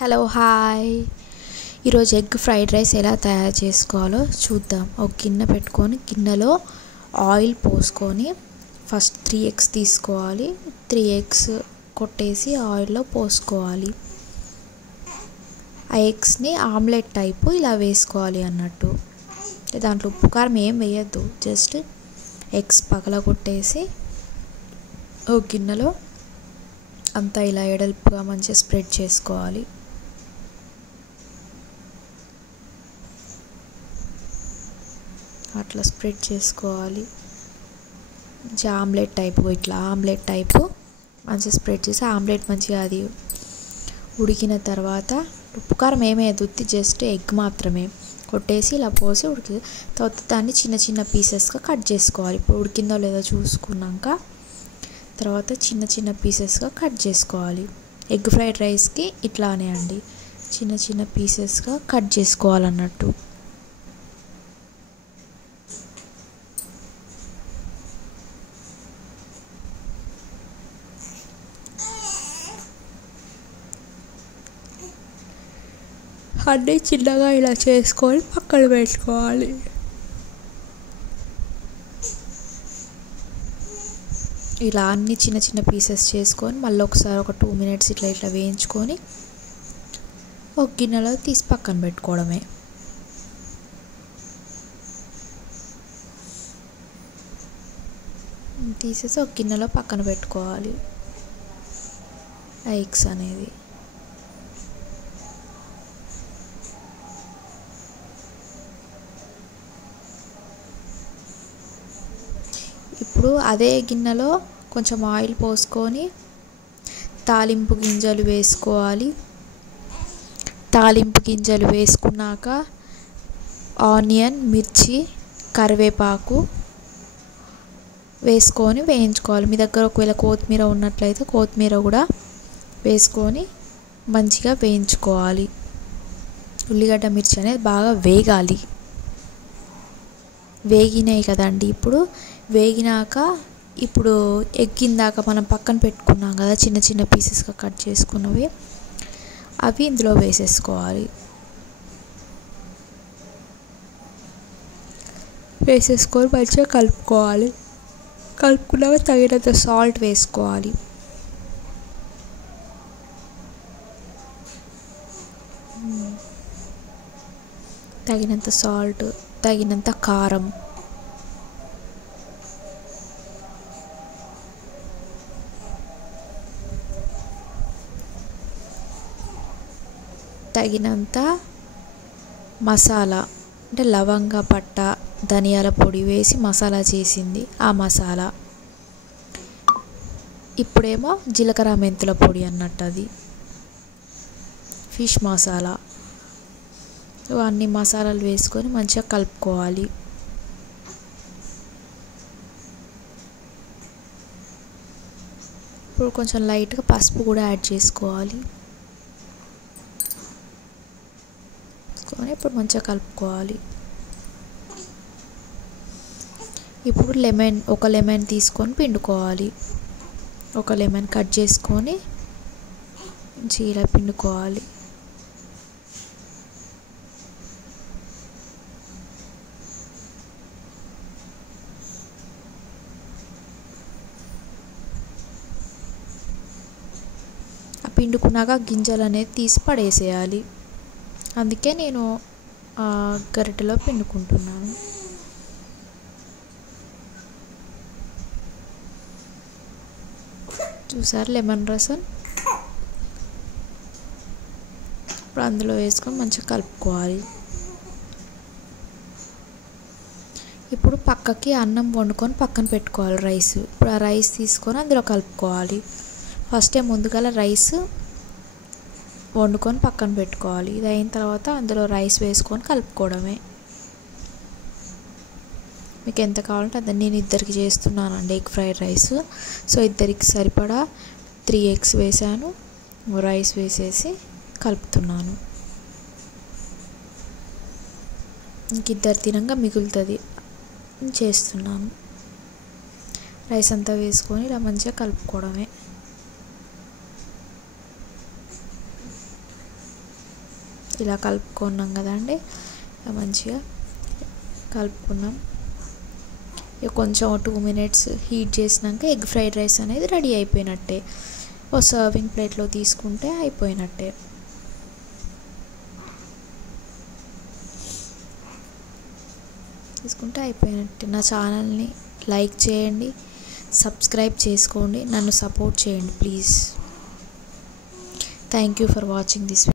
Hello hi. ఈరోజు egg fried rice ఎలా తయారు చేసుకోవాలో చూద్దాం. ఒక గిన్నె పెట్టుకొని గిన్నెలో ఆయిల్ పోసుకొని ఫస్ట్ 3 ఎగ్స్ తీసుకోవాలి. 3 ఎగ్స్ కొట్టేసి ఆయిల్లో పోసుకోవాలి. ఆ ఎగ్స్ని ఆమ్లెట్ టైపు ఇలా వేసుకోవాలి అన్నట్టు. దాంట్లో ఉప్పు కారం ఏం వేయద్దు, జస్ట్ ఎగ్స్ పగలగొట్టేసి ఒక గిన్నెలో అంతా ఇలా ఎడల్పుగా మంచిగా స్ప్రెడ్ చేసుకోవాలి. అట్లా స్ప్రెడ్ చేసుకోవాలి. ఆమ్లెట్ టైపు, ఇట్లా ఆమ్లెట్ టైపు మంచిగా స్ప్రెడ్ చేసి ఆమ్లెట్ మంచిగా అది ఉడికిన తర్వాత ఉప్పు కారం ఏమేయద్దు, ఉత్తి జస్ట్ ఎగ్ మాత్రమే కొట్టేసి ఇలా పోసి ఉడికి తర్వాత దాన్ని చిన్న చిన్న పీసెస్గా కట్ చేసుకోవాలి. ఇప్పుడు ఉడికిందో లేదో చూసుకున్నాక తర్వాత చిన్న చిన్న పీసెస్గా కట్ చేసుకోవాలి. ఎగ్ ఫ్రైడ్ రైస్కి ఇట్లానే అండి, చిన్న చిన్న పీసెస్గా కట్ చేసుకోవాలన్నట్టు. అన్నీ చిన్నగా ఇలా చేసుకొని పక్కన పెట్టుకోవాలి. ఇలా అన్ని చిన్న చిన్న పీసెస్ చేసుకొని మళ్ళీ ఒకసారి ఒక 2 minutes ఇట్లా వేయించుకొని ఒక గిన్నెలో తీసి పక్కన పెట్టుకోవడమే. తీసేసి ఒక గిన్నెలో పక్కన పెట్టుకోవాలి ఆ ఎగ్స్ అనేది. ఇప్పుడు అదే గిన్నెలో కొంచెం ఆయిల్ పోసుకొని తాలింపు గింజలు వేసుకోవాలి. తాలింపు గింజలు వేసుకున్నాక ఆనియన్, మిర్చి, కరివేపాకు వేసుకొని వేయించుకోవాలి. మీ దగ్గర ఒకవేళ కొత్తిమీర ఉన్నట్లయితే కొత్తిమీర కూడా వేసుకొని మంచిగా వేయించుకోవాలి. ఉల్లిగడ్డ, మిర్చి అనేది బాగా వేగాలి. వేగినాయి కదండి, ఇప్పుడు వేగినాక ఇప్పుడు ఎగ్గిందాక మనం పక్కన పెట్టుకున్నాం కదా చిన్న చిన్న పీసెస్గా కట్ చేసుకున్నవి, అవి ఇందులో వేసేసుకోవాలి. వేసేసుకొని మంచిగా కలుపుకోవాలి. కలుపుకున్నాక తగినంత సాల్ట్ వేసుకోవాలి. తగినంత సాల్ట్, తగినంత కారం, తగినంత మసాలా అంటే లవంగ, పట్ట, ధనియాల పొడి వేసి మసాలా చేసింది ఆ మసాలా. ఇప్పుడేమో జీలకర్ర, మెంతుల పొడి అన్నట్టు అది ఫిష్ మసాలా. అన్ని మసాలాలు వేసుకొని మంచిగా కలుపుకోవాలి. ఇప్పుడు కొంచెం లైట్గా పసుపు కూడా యాడ్ చేసుకోవాలి. ఇప్పుడు మంచిగా కలుపుకోవాలి. ఇప్పుడు ఒక లెమన్ తీసుకొని పిండుకోవాలి. ఒక లెమన్ కట్ చేసుకొని ఇలా పిండుకోవాలి. ఆ పిండుకున్నాక గింజలు అనేది తీసి పడేసేయాలి. అందుకే నేను గరిటెలో పిండుకుంటున్నాను. చూసారు లెమన్ రసం. ఇప్పుడు అందులో వేసుకొని మంచిగా కలుపుకోవాలి. ఇప్పుడు పక్కకి అన్నం వండుకొని పక్కన పెట్టుకోవాలి రైస్. ఇప్పుడు ఆ రైస్ తీసుకొని అందులో కలుపుకోవాలి. ఫస్ట్ ముందుగా రైస్ వండుకొని పక్కన పెట్టుకోవాలి. ఇది అయిన తర్వాత అందులో రైస్ వేసుకొని కలుపుకోవడమే. మీకు ఎంత కావాలంటే అంత. నేను ఇద్దరికి చేస్తున్నానండి ఎగ్ ఫ్రైడ్ రైస్. సో ఇద్దరికి సరిపడా 3 ఎగ్స్ వేసాను, రైస్ వేసేసి కలుపుతున్నాను. ఇంకిద్దరు తినంగా మిగులుతుంది చేస్తున్నాను. రైస్ అంతా వేసుకొని ఇలా మంచిగా కలుపుకోవడమే. ఇలా కలుపుకున్నాం కదండి, మంచిగా కలుపుకున్నాం. ఇక కొంచెం 2 minutes హీట్ చేసినాక ఎగ్ ఫ్రైడ్ రైస్ అనేది రెడీ అయిపోయినట్టే. ఓ సర్వింగ్ ప్లేట్లో తీసుకుంటే అయిపోయినట్టే. నా ఛానల్ని లైక్ చేయండి, సబ్స్క్రైబ్ చేసుకోండి, నన్ను సపోర్ట్ చేయండి please. Thank you for watching this.